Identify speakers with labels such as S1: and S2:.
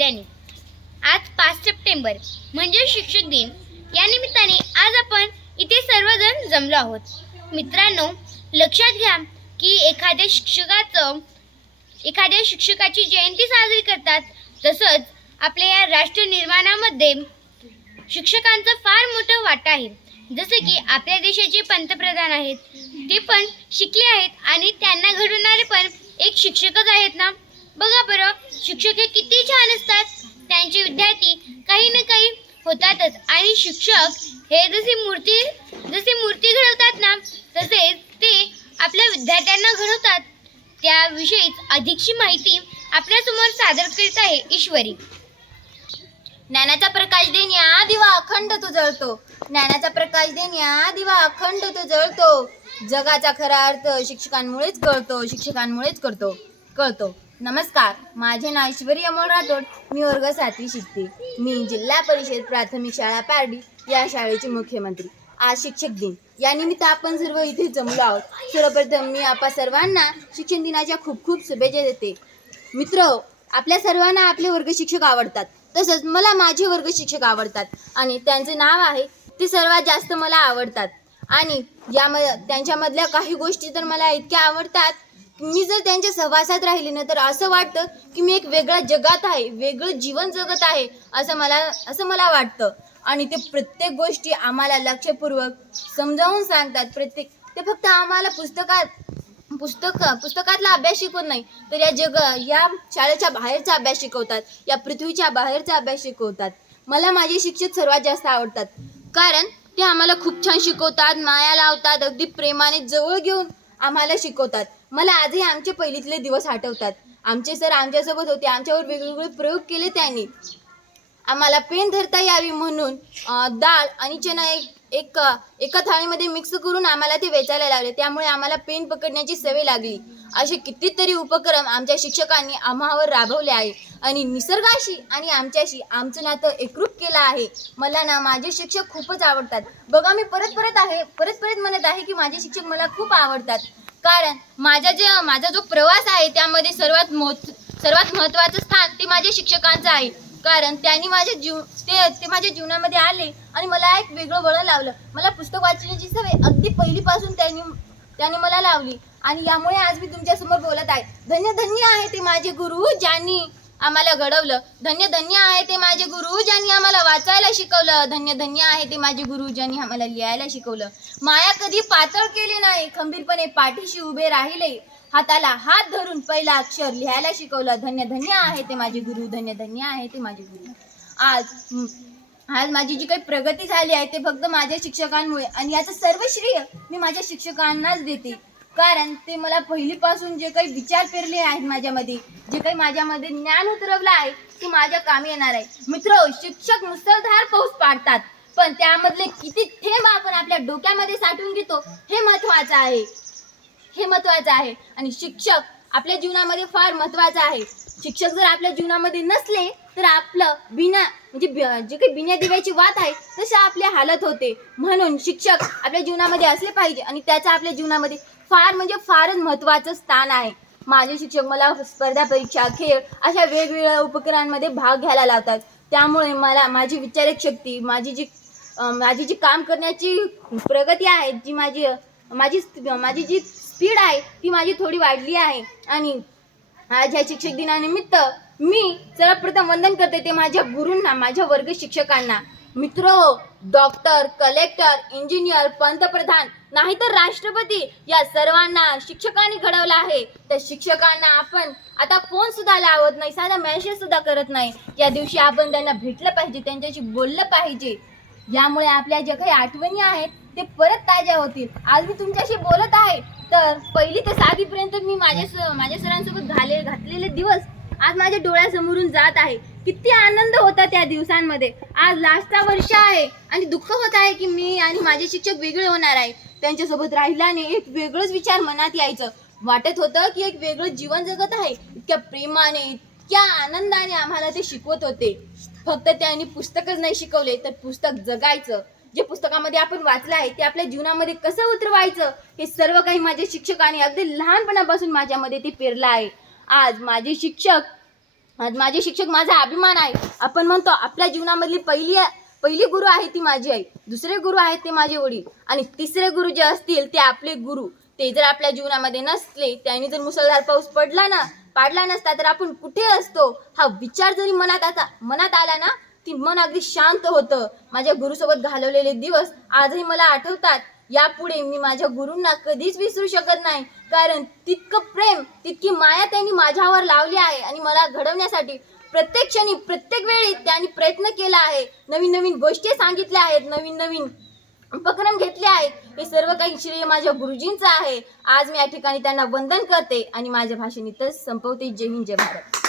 S1: कल्याणी आज पाच सप्टेंबर म्हणजे शिक्षक दिन. या निमित्ताने आज आपण इथे सर्वजण जमलो आहोत. मित्रांनो लक्षात घ्या की एखाद्या शिक्षकाचं एखाद्या शिक्षकाची जयंती साजरी करतात. तसंच आपल्या या राष्ट्र निर्माणामध्ये शिक्षकांचा फार मोठा वाटा आहे. जसे की आपल्या देशाचे पंतप्रधान आहेत ते पण शिकले आहेत आणि त्यांना घडवणारे पण एक शिक्षकच आहेत ना? बघा बरं शिक्षक हे किती छान असतात. त्यांचे विद्यार्थी काही ना काही होतातच. आणि शिक्षक हे जशी मूर्ती जशी मूर्ती घडवतात ना तसेच ते आपल्या विद्यार्थ्यांना घडवतात. त्याविषयीच अधिकची माहिती आपल्यासमोर सादर करीत आहे ईश्वरी.
S2: ज्ञानाचा प्रकाश देण्या दिवा अखंड तो जळतो ज्ञानाचा प्रकाश देण्या दिवा अखंड तो जळतो जगाचा खरा अर्थ शिक्षकांमुळेच कळतो शिक्षकांमुळेच करतो कळतो. नमस्कार माझे नाव ऐश्वरी अमोल राठोड. मी वर्ग सातवी शिकते. मी जिल्हा परिषद प्राथमिक शाळा पारडी या शाळेचे मुख्यमंत्री. आज शिक्षक दिन. या निमित्त आपण सर्व इथे जमलो आहोत. सर्वप्रथम मी आपा सर्वांना शिक्षण दिनाच्या खूप खूप शुभेच्छा देते. मित्र आपल्या सर्वांना आपले वर्ग शिक्षक आवडतात. तसंच मला माझे वर्ग शिक्षक आवडतात. आणि त्यांचे नाव आहे ते सर्वात जास्त मला आवडतात. आणि याम त्यांच्यामधल्या काही गोष्टी तर मला इतक्या आवडतात. मी जर त्यांच्या सहवासात राहिली ना तर असं वाटतं की मी एक वेगळ्या जगात आहे वेगळं जीवन जगत आहे असं मला असं मला वाटतं. आणि ते प्रत्येक गोष्टी आम्हाला लक्षपूर्वक समजावून सांगतात. प्रत्येक ते फक्त आम्हाला पुस्तकात पुस्तक पुस्तकातला अभ्यास शिकवत नाही तर या जग या शाळेच्या बाहेरचा अभ्यास शिकवतात या पृथ्वीच्या बाहेरचा अभ्यास शिकवतात. मला माझे शिक्षक सर्वात जास्त आवडतात. कारण ते आम्हाला खूप छान शिकवतात माया लावतात अगदी प्रेमाने जवळ घेऊन आम्हाला शिकवतात. मला आजही आमचे पहिलीतले दिवस आठवतात. आमचे सर आमच्यासोबत होते. आमच्यावर वेगवेगळे प्रयोग केले त्यांनी. आम्हाला पेन धरता यावी म्हणून डाळ आणि चणा एक एक एका थाळीमध्ये मिक्स करून आम्हाला ते वेचायला लागले त्यामुळे आम्हाला पेन पकडण्याची सवय लागली. असे कितीतरी उपक्रम आमच्या शिक्षकांनी आम्हावर राबवले आहे. आणि निसर्गाशी आणि आमच्याशी आमचं नातं एकरूप केलं आहे. मला ना माझे शिक्षक खूपच आवडतात. बघा मी परत परत आहे परत परत म्हणत आहे की माझे शिक्षक मला खूप आवडतात. कारण माझा जे माझा जो प्रवास आहे त्यामध्ये सर्वात मोठ सर्वात महत्त्वाचं स्थान ते माझ्या शिक्षकांचं आहे. कारण त्यांनी माझ्या जीव ते ते माझ्या जीवनामध्ये आले आणि मला एक वेगळं वळण लावलं. मला पुस्तक वाचण्याची सवय अगदी पहिलीपासून त्यांनी त्यांनी मला लावली. आणि यामुळे आज मी तुमच्यासमोर बोलत आहे. धन्य धन्य आहे ते माझे गुरु ज्यांनी आम्हाला घडवलं. धन्य धन्य आहे ते माझे गुरु ज्यांनी आम्हाला वाचायला शिकवलं. धन्य धन्य आहे ते माझे गुरु ज्यांनी आम्हाला लिहायला शिकवलं. माया कधी पातळ केली नाही. खंबीरपणे पाठीशी उभे राहिले. हाताला हात धरून पहिला अक्षर लिहायला शिकवलं. धन्य धन्य आहे ते माझे गुरु. धन्य धन्य आहे ते माझे गुरु. आज आज माझी जी काही प्रगती झाली आहे ते फक्त माझ्या शिक्षकांमुळे आणि याचं सर्व श्रेय मी माझ्या शिक्षकांनाच देते. कारण ते मला पहिलीपासून जे काही विचार पेरले आहेत माझ्यामध्ये जे काही माझ्यामध्ये ज्ञान उतरवलं आहे ते माझ्या कामी येणार आहे. मित्र शिक्षक मुसळधार पाऊस पाडतात पण त्यामधले किती थेंब आपण आपल्या डोक्यामध्ये साठवून घेतो हे महत्वाचं आहे. हे महत्वाचं आहे. आणि शिक्षक आपल्या जीवनामध्ये फार महत्वाचं आहे. शिक्षक जर आपल्या जीवनामध्ये नसले तर आपलं बिना म्हणजे जे काही बिना दिव्याची वात आहे तशी आपली हालत होते. म्हणून शिक्षक आपल्या जीवनामध्ये असले पाहिजे आणि त्याचा आपल्या जीवनामध्ये फार म्हणजे फारच महत्वाचं स्थान आहे. माझे शिक्षक मला स्पर्धा परीक्षा खेळ अशा वेगवेगळ्या उपक्रमांमध्ये भाग घ्यायला लावतात. त्यामुळे मला माझी विचारक शक्ती माझी जी माझी जी काम करण्याची प्रगती आहे जी माझी माझी माझी जी स्पीड आहे ती माझी थोडी वाढली आहे. आणि आज ह्या शिक्षक दिनानिमित्त मी सर्वप्रथम वंदन करते ते माझ्या गुरूंना माझ्या वर्ग शिक्षकांना. मित्र डॉक्टर कलेक्टर इंजिनियर पंतप्रधान नाहीतर राष्ट्रपती या सर्वांना शिक्षकांनी घडवलं आहे. त्या शिक्षकांना आपण आता फोन सुद्धा लावत नाही साधा मेसेज सुद्धा करत नाही. या दिवशी आपण त्यांना भेटलं पाहिजे त्यांच्याशी बोललं पाहिजे. यामुळे आपल्या ज्या काही आठवणी आहेत ते परत ताज्या होतील. आज मी तुमच्याशी बोलत आहे तर पहिली ते सहावीपर्यंत मी माझ्या स- माझ्या सरांसोबत घाले घातलेले दिवस आज माझ्या डोळ्यासमोरून जात आहे. किती आनंद होता त्या दिवसांमध्ये. आज लास्टचा वर्ष आहे आणि दुःख होत आहे की मी आणि माझे शिक्षक वेगळे होणार आहे. त्यांच्यासोबत राहिल्याने एक वेगळंच विचार मनात यायचं. वाटत होतं की एक वेगळं जीवन जगत आहे. इतक्या प्रेमाने इतक्या आनंदाने आम्हाला ते शिकवत होते. फक्त त्यांनी पुस्तकच नाही शिकवले तर पुस्तक जगायचं. जे पुस्तकामध्ये आपण वाचलं आहे ते आपल्या जीवनामध्ये कसं उतरवायचं हे सर्व काही माझे शिक्षकांनी अगदी लहानपणापासून माझ्यामध्ये ते पेरलं आहे. आज माझे शिक्षक आज माझे शिक्षक माझा अभिमान आहे. आपण म्हणतो आपल्या जीवनामधली पहिली पहिली गुरु आहे ती माझी आई दुसरे गुरु आहेत ते माझे वडील आणि तिसरे गुरु जे असतील ते आपले गुरु. ते जर आपल्या जीवनामध्ये नसले त्यांनी जर मुसळधार पाऊस पडला ना पाडला नसता तर आपण कुठे असतो? हा विचार जरी मनात आता मनात आला ना ती मन अगदी शांत होतं. माझ्या गुरुसोबत घालवलेले दिवस आजही मला आठवतात. यापुढे मी माझ्या गुरूंना कधीच विसरू शकत नाही. कारण तितकं प्रेम तितकी माया त्यांनी माझ्यावर लावली आहे आणि मला घडवण्यासाठी प्रत्येक क्षणी प्रत्येक वेळी त्यांनी प्रयत्न केला आहे. नवीन नवीन गोष्टी सांगितल्या आहेत नवीन नवीन उपक्रम घेतले आहेत. हे सर्व काही श्रेय माझ्या गुरुजींचं आहे. आज मी या ठिकाणी त्यांना वंदन करते आणि माझ्या भाषेने तर संपवते. जय हिंद जय भारत.